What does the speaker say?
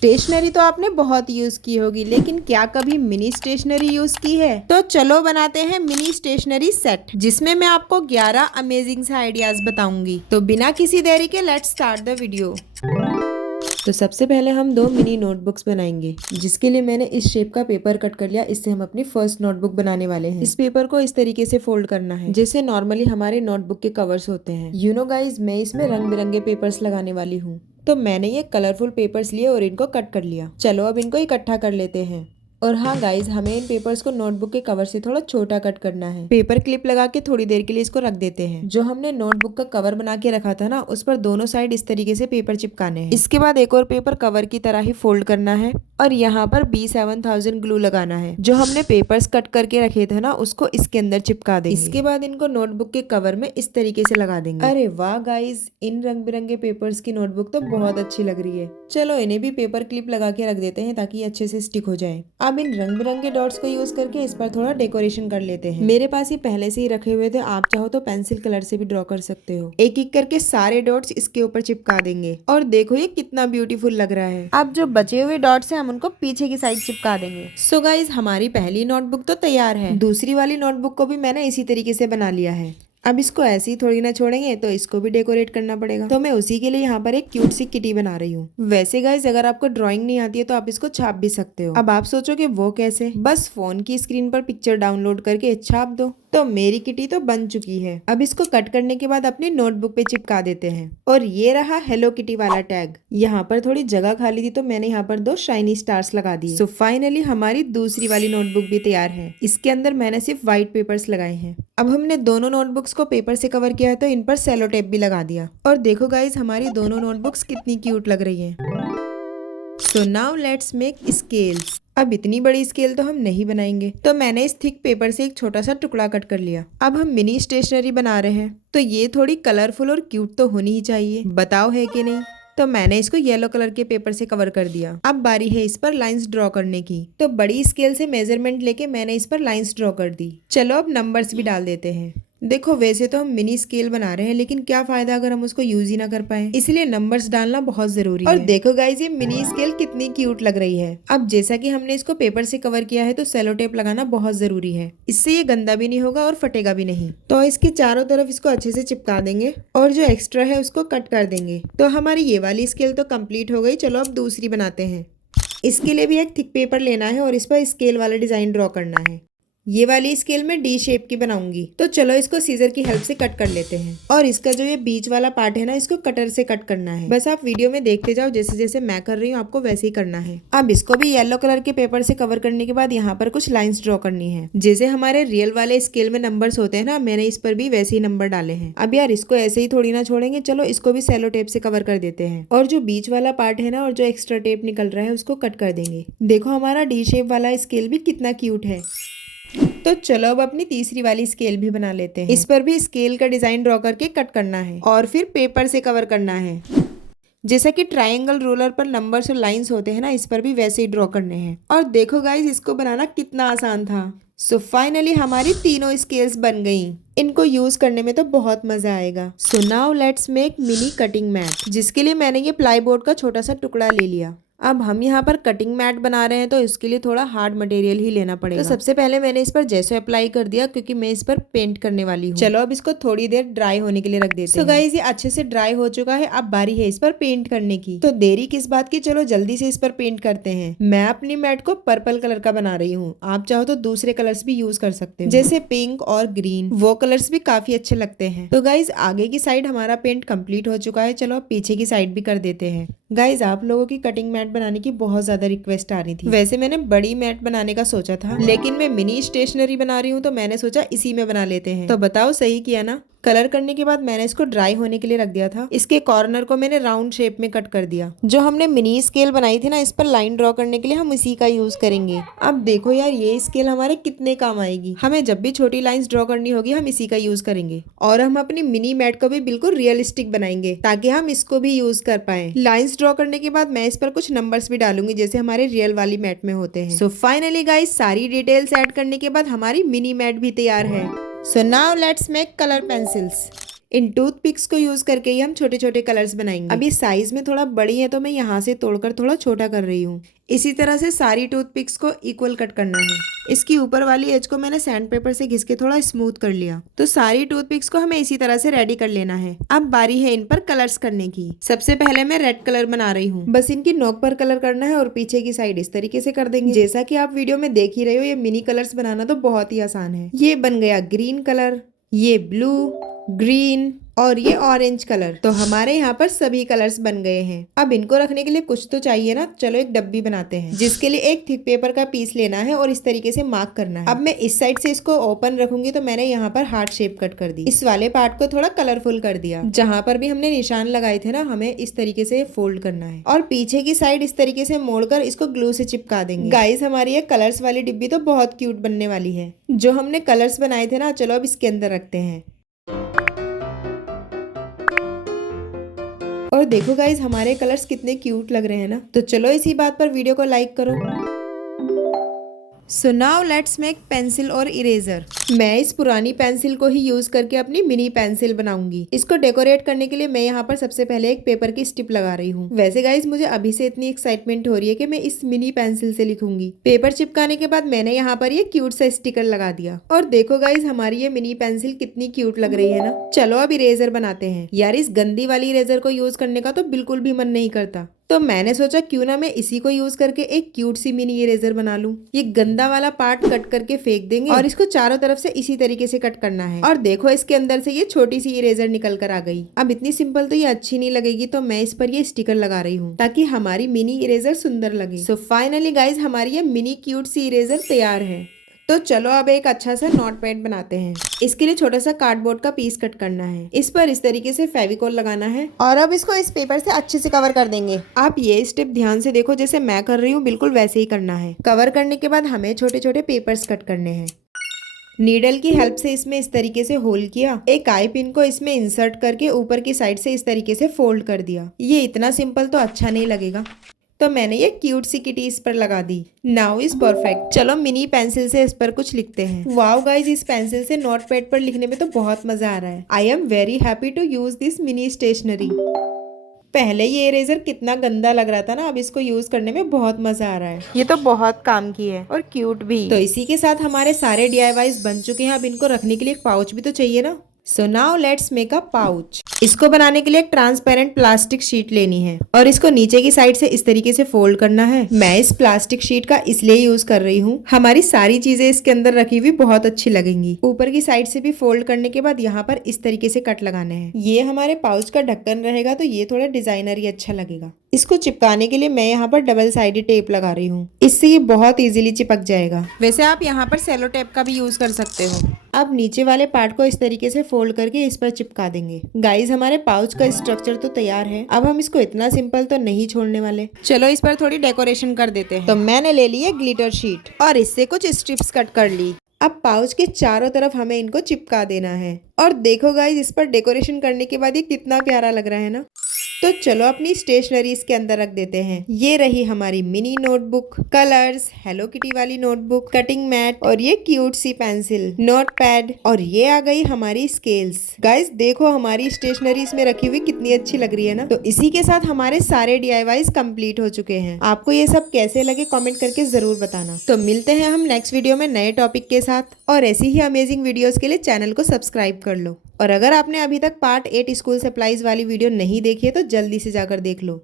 Stationery तो आपने बहुत यूज की होगी, लेकिन क्या कभी मिनी स्टेशनरी यूज की है? तो चलो बनाते हैं मिनी स्टेशनरी सेट, जिसमें मैं आपको 11 अमेजिंग से आइडियाज बताऊंगी। तो बिना किसी देरी के लेट्स स्टार्ट द वीडियो। तो सबसे पहले हम 2 मिनी नोटबुक्स बनाएंगे, जिसके लिए मैंने इस शेप का पेपर कट कर लिया। इससे हम अपनी फर्स्ट नोटबुक बनाने वाले हैं। इस पेपर को इस तरीके से फोल्ड करना है, जैसे नॉर्मली हमारे नोटबुक के कवर्स होते हैं। यू नो गाइज, मैं इसमें रंग बिरंगे पेपर्स लगाने वाली हूँ। तो मैंने ये कलरफुल पेपर्स लिए और इनको कट कर लिया। चलो अब इनको इकट्ठा कर लेते हैं। और हाँ गाइज, हमें इन पेपर्स को नोटबुक के कवर से थोड़ा छोटा कट करना है। पेपर क्लिप लगा के थोड़ी देर के लिए इसको रख देते हैं। जो हमने नोटबुक का कवर बना के रखा था ना, उस पर दोनों साइड इस तरीके से पेपर चिपकाने हैं। इसके बाद एक और पेपर कवर की तरह ही फोल्ड करना है और यहाँ पर B7000 ग्लू लगाना है। जो हमने पेपर्स कट करके रखे थे ना, उसको इसके अंदर चिपका देंगे। इसके बाद इनको नोटबुक के कवर में इस तरीके से लगा देंगे। अरे वाह गाइज, इन रंग बिरंगे पेपर्स की नोटबुक तो बहुत अच्छी लग रही है। चलो इन्हें भी पेपर क्लिप लगा के रख देते हैं ताकि अच्छे से स्टिक हो जाए। अब इन रंग बिरंगे डॉट्स को यूज करके इस पर थोड़ा डेकोरेशन कर लेते हैं। मेरे पास ये पहले से ही रखे हुए थे, आप चाहो तो पेंसिल कलर से भी ड्रॉ कर सकते हो। एक एक करके सारे डॉट्स इसके ऊपर चिपका देंगे और देखो ये कितना ब्यूटीफुल लग रहा है। अब जो बचे हुए डॉट्स हैं हम उनको पीछे की साइड चिपका देंगे। सो गाइज, हमारी पहली नोटबुक तो तैयार है। दूसरी वाली नोटबुक को भी मैंने इसी तरीके से बना लिया है। अब इसको ऐसे ही थोड़ी ना छोड़ेंगे, तो इसको भी डेकोरेट करना पड़ेगा। तो मैं उसी के लिए यहाँ पर एक क्यूट सी किटी बना रही हूँ। वैसे गाइज, अगर आपको ड्राइंग नहीं आती है तो आप इसको छाप भी सकते हो। अब आप सोचोगे वो कैसे? बस फोन की स्क्रीन पर पिक्चर डाउनलोड करके छाप दो। तो मेरी किटी तो बन चुकी है। अब इसको कट करने के बाद अपनी नोटबुक पे चिपका देते हैं। और ये रहा हेलो किटी वाला टैग। यहाँ पर थोड़ी जगह खाली थी तो मैंने यहाँ पर 2 शाइनी स्टार्स लगा दिए। सो फाइनली हमारी दूसरी वाली नोटबुक भी तैयार है। इसके अंदर मैंने सिर्फ व्हाइट पेपर्स लगाए हैं। अब हमने दोनों नोटबुक्स को पेपर से कवर किया है, तो इन पर सेलो टेप भी लगा दिया। और देखो गाइज, हमारी दोनों नोटबुक्स कितनी क्यूट लग रही हैं। सो नाउ लेट्स मेक स्केल्स। अब इतनी बड़ी स्केल तो हम नहीं बनाएंगे, तो मैंने इस थिक पेपर से एक छोटा सा टुकड़ा कट कर लिया। अब हम मिनी स्टेशनरी बना रहे हैं, तो ये थोड़ी कलरफुल और क्यूट तो होनी ही चाहिए। बताओ है कि नहीं? तो मैंने इसको येलो कलर के पेपर से कवर कर दिया। अब बारी है इस पर लाइंस ड्रॉ करने की। तो बड़ी स्केल से मेजरमेंट लेके मैंने इस पर लाइंस ड्रॉ कर दी। चलो अब नंबर्स भी डाल देते हैं। देखो वैसे तो हम मिनी स्केल बना रहे हैं, लेकिन क्या फायदा अगर हम उसको यूज ही ना कर पाए। इसलिए नंबर्स डालना बहुत जरूरी है। और देखो गाइज, ये मिनी स्केल कितनी क्यूट लग रही है। अब जैसा कि हमने इसको पेपर से कवर किया है, तो सेलो टेप लगाना बहुत जरूरी है। इससे ये गंदा भी नहीं होगा और फटेगा भी नहीं। तो इसके चारों तरफ इसको अच्छे से चिपका देंगे और जो एक्स्ट्रा है उसको कट कर देंगे। तो हमारी ये वाली स्केल तो कंप्लीट हो गई। चलो अब दूसरी बनाते हैं। इसके लिए भी एक थिक पेपर लेना है और इस पर स्केल वाला डिजाइन ड्रॉ करना है। ये वाली स्केल में डी शेप की बनाऊंगी। तो चलो इसको सीजर की हेल्प से कट कर लेते हैं। और इसका जो ये बीच वाला पार्ट है ना, इसको कटर से कट करना है। बस आप वीडियो में देखते जाओ, जैसे जैसे मैं कर रही हूँ आपको वैसे ही करना है। अब इसको भी येलो कलर के पेपर से कवर करने के बाद यहाँ पर कुछ लाइंस ड्रॉ करनी है। जैसे हमारे रियल वाले स्केल में नंबर्स होते हैं ना, मैंने इस पर भी वैसे ही नंबर डाले हैं। अब यार इसको ऐसे ही थोड़ी ना छोड़ेंगे। चलो इसको भी सेलो टेप से कवर कर देते हैं। और जो बीच वाला पार्ट है ना, और जो एक्स्ट्रा टेप निकल रहा है, उसको कट कर देंगे। देखो हमारा डी शेप वाला स्केल भी कितना क्यूट है। तो चलो अब अपनी तीसरी वाली स्केल भी बना लेते हैं। इस पर भी स्केल का डिजाइन ड्रॉ करके कट करना है और फिर पेपर से कवर करना है। जैसा कि ट्रायंगल रूलर पर नंबर्स और लाइंस होते हैं ना, इस पर भी वैसे ही ड्रॉ करने हैं। और देखो गाइस, इसको बनाना कितना आसान था। सो फाइनली हमारी तीनों स्केल्स बन गई। इनको यूज करने में तो बहुत मजा आएगा। So now let's make mini cutting mat, जिसके लिए मैंने ये प्लाईबोर्ड का छोटा सा टुकड़ा ले लिया। अब हम यहाँ पर कटिंग मैट बना रहे हैं, तो इसके लिए थोड़ा हार्ड मटेरियल ही लेना पड़ेगा। तो सबसे पहले मैंने इस पर जेसो अप्लाई कर दिया, क्योंकि मैं इस पर पेंट करने वाली हूँ। चलो अब इसको थोड़ी देर ड्राई होने के लिए रख देते हैं। गाइस, ये अच्छे से ड्राई हो चुका है। अब बारी है इस पर पेंट करने की। तो देरी किस बात की, चलो जल्दी से इस पर पेंट करते हैं। मैं अपनी मैट को पर्पल कलर का बना रही हूँ। आप चाहो तो दूसरे कलर्स भी यूज कर सकते हो, जैसे पिंक और ग्रीन। वो कलर्स भी काफी अच्छे लगते हैं। तो गाइज, आगे की साइड हमारा पेंट कंप्लीट हो चुका है। चलो अब पीछे की साइड भी कर देते हैं। गाइज, आप लोगों की कटिंग मैट बनाने की बहुत ज्यादा रिक्वेस्ट आ रही थी। वैसे मैंने बड़ी मैट बनाने का सोचा था, लेकिन मैं मिनी स्टेशनरी बना रही हूँ, तो मैंने सोचा इसी में बना लेते हैं। तो बताओ सही किया ना? कलर करने के बाद मैंने इसको ड्राई होने के लिए रख दिया था। इसके कॉर्नर को मैंने राउंड शेप में कट कर दिया। जो हमने मिनी स्केल बनाई थी ना, इस पर लाइन ड्रॉ करने के लिए हम इसी का यूज करेंगे। अब देखो यार, ये स्केल हमारे कितने काम आएगी। हमें जब भी छोटी लाइंस ड्रॉ करनी होगी, हम इसी का यूज करेंगे। और हम अपनी मिनी मैट को भी बिल्कुल रियलिस्टिक बनाएंगे, ताकि हम इसको भी यूज कर पाए। लाइंस ड्रॉ करने के बाद मैं इस पर कुछ नंबर्स भी डालूंगी, जैसे हमारे रियल वाली मैट में होते हैं। सो फाइनली गाइस, सारी डिटेल्स ऐड करने के बाद हमारी मिनी मैट भी तैयार है। So now let's make colour pencils. इन टूथ पिक्स को यूज करके ही हम छोटे छोटे कलर्स बनाएंगे। अभी साइज में थोड़ा बड़ी है तो मैं यहाँ से तोड़कर थोड़ा छोटा कर रही हूँ। इसी तरह से सारी टूथ पिक्स को इक्वल कट करना है। इसकी ऊपर वाली एज को मैंने सैंड पेपर से घिस के थोड़ा स्मूथ कर लिया। तो सारी टूथ पिक्स को हमें इसी तरह से रेडी कर लेना है। अब बारी है इन पर कलर्स करने की। सबसे पहले मैं रेड कलर बना रही हूँ। बस इनकी नोक पर कलर करना है और पीछे की साइड इस तरीके से कर देंगे। जैसा कि आप वीडियो में देख ही रहे हो, ये मिनी कलर्स बनाना तो बहुत ही आसान है। ये बन गया ग्रीन कलर, ये ब्लू, ग्रीन और ये ऑरेंज कलर। तो हमारे यहाँ पर सभी कलर्स बन गए हैं। अब इनको रखने के लिए कुछ तो चाहिए ना। चलो एक डब्बी बनाते हैं, जिसके लिए एक थिक पेपर का पीस लेना है और इस तरीके से मार्क करना है। अब मैं इस साइड से इसको ओपन रखूंगी तो मैंने यहाँ पर हार्ट शेप कट कर दी। इस वाले पार्ट को थोड़ा कलरफुल कर दिया। जहाँ पर भी हमने निशान लगाए थे ना, हमें इस तरीके से फोल्ड करना है और पीछे की साइड इस तरीके से मोड़कर इसको ग्लू से चिपका देंगे। गाइस, हमारी ये कलर्स वाली डिब्बी तो बहुत क्यूट बनने वाली है। जो हमने कलर्स बनाए थे ना, चलो अब इसके अंदर रखते हैं। और देखो गाइज, हमारे कलर्स कितने क्यूट लग रहे हैं ना। तो चलो इसी बात पर वीडियो को लाइक करो। सो नाउ लेट्स मेक पेंसिल और इरेजर। मैं इस पुरानी पेंसिल को ही यूज करके अपनी मिनी पेंसिल बनाऊंगी। इसको डेकोरेट करने के लिए मैं यहाँ पर सबसे पहले एक पेपर की स्टिप लगा रही हूँ। वैसे गाइज, मुझे अभी से इतनी एक्साइटमेंट हो रही है कि मैं इस मिनी पेंसिल से लिखूंगी। पेपर चिपकाने के बाद मैंने यहाँ पर ये क्यूट सा स्टिकर लगा दिया। और देखो गाइज, हमारी ये मिनी पेंसिल कितनी क्यूट लग रही है ना। चलो अब इरेजर बनाते हैं। यार, इस गंदी वाली इरेजर को यूज करने का तो बिल्कुल भी मन नहीं करता। तो मैंने सोचा क्यों ना मैं इसी को यूज करके एक क्यूट सी मिनी इरेजर बना लूं। ये गंदा वाला पार्ट कट करके फेंक देंगे और इसको चारों तरफ से इसी तरीके से कट करना है। और देखो, इसके अंदर से ये छोटी सी इरेजर निकल कर आ गई। अब इतनी सिंपल तो ये अच्छी नहीं लगेगी, तो मैं इस पर ये स्टिकर लगा रही हूँ ताकि हमारी मिनी इरेजर सुंदर लगे। सो फाइनली गाइज, हमारी ये मिनी क्यूट सी इरेजर तैयार है। तो चलो अब एक अच्छा सा नोट पैड बनाते हैं। इसके लिए छोटा सा कार्डबोर्ड का पीस कट करना है। इस पर इस तरीके से फेविकोल लगाना है और अब इसको इस पेपर से अच्छे से कवर कर देंगे। आप ये स्टेप ध्यान से देखो, जैसे मैं कर रही हूँ बिल्कुल वैसे ही करना है। कवर करने के बाद हमें छोटे छोटे पेपर्स कट करने हैं। नीडल की हेल्प से इसमें इस तरीके से होल किया। एक आई पिन को इसमें इंसर्ट करके ऊपर की साइड से इस तरीके से फोल्ड कर दिया। ये इतना सिंपल तो अच्छा नहीं लगेगा, तो मैंने ये क्यूट सी किटी इस पर लगा दी। Now is perfect. चलो मिनी पेंसिल से इस पर कुछ लिखते हैं। वाओ गाइज, इस पेंसिल से नोट पैड पर लिखने में तो बहुत मजा आ रहा है। I am very happy to use this mini stationery. पहले ये इरेजर कितना गंदा लग रहा था ना, अब इसको यूज करने में बहुत मजा आ रहा है। ये तो बहुत काम की है और क्यूट भी। तो इसी के साथ हमारे सारे DIYs बन चुके हैं। अब इनको रखने के लिए एक पाउच भी तो चाहिए ना। सो now let's make a pouch. इसको बनाने के लिए एक ट्रांसपेरेंट प्लास्टिक शीट लेनी है और इसको नीचे की साइड से इस तरीके से फोल्ड करना है। मैं इस प्लास्टिक शीट का इसलिए यूज कर रही हूँ, हमारी सारी चीजें इसके अंदर रखी हुई बहुत अच्छी लगेंगी। ऊपर की साइड से भी फोल्ड करने के बाद यहाँ पर इस तरीके से कट लगाने हैं। ये हमारे पाउच का ढक्कन रहेगा, तो ये थोड़ा डिजाइनर ही अच्छा लगेगा। इसको चिपकाने के लिए मैं यहाँ पर डबल साइडेड टेप लगा रही हूँ। इससे ये बहुत इजीली चिपक जाएगा। वैसे आप यहाँ पर सेलो टेप का भी यूज कर सकते हो। अब नीचे वाले पार्ट को इस तरीके से फोल्ड करके इस पर चिपका देंगे। गाइज, हमारे पाउच का स्ट्रक्चर तो तैयार है। अब हम इसको इतना सिंपल तो नहीं छोड़ने वाले। चलो इस पर थोड़ी डेकोरेशन कर देते हैं। तो मैंने ले ली है ग्लिटर शीट और इससे कुछ स्ट्रिप्स कट कर ली। अब पाउच के चारों तरफ हमें इनको चिपका देना है। और देखो गाइज, इस पर डेकोरेशन करने के बाद ये कितना प्यारा लग रहा है ना। तो चलो अपनी स्टेशनरी इसके अंदर रख देते हैं। ये रही हमारी mini notebook, colours, hello kitty वाली नोटबुक, कटिंग मैट और ये क्यूट सी पेंसिल, नोट पैड और ये आ गई हमारी स्केल्स। गाइस देखो, हमारी स्टेशनरी इसमें रखी हुई कितनी अच्छी लग रही है ना। तो इसी के साथ हमारे सारे DIYs कंप्लीट हो चुके हैं। आपको ये सब कैसे लगे कमेंट करके जरूर बताना। तो मिलते हैं हम नेक्स्ट वीडियो में नए टॉपिक के साथ, और ऐसी ही अमेजिंग वीडियोस के लिए चैनल को सब्सक्राइब कर लो। और अगर आपने अभी तक पार्ट 8 स्कूल सप्लाईज वाली वीडियो नहीं देखी है तो जल्दी से जाकर देख लो।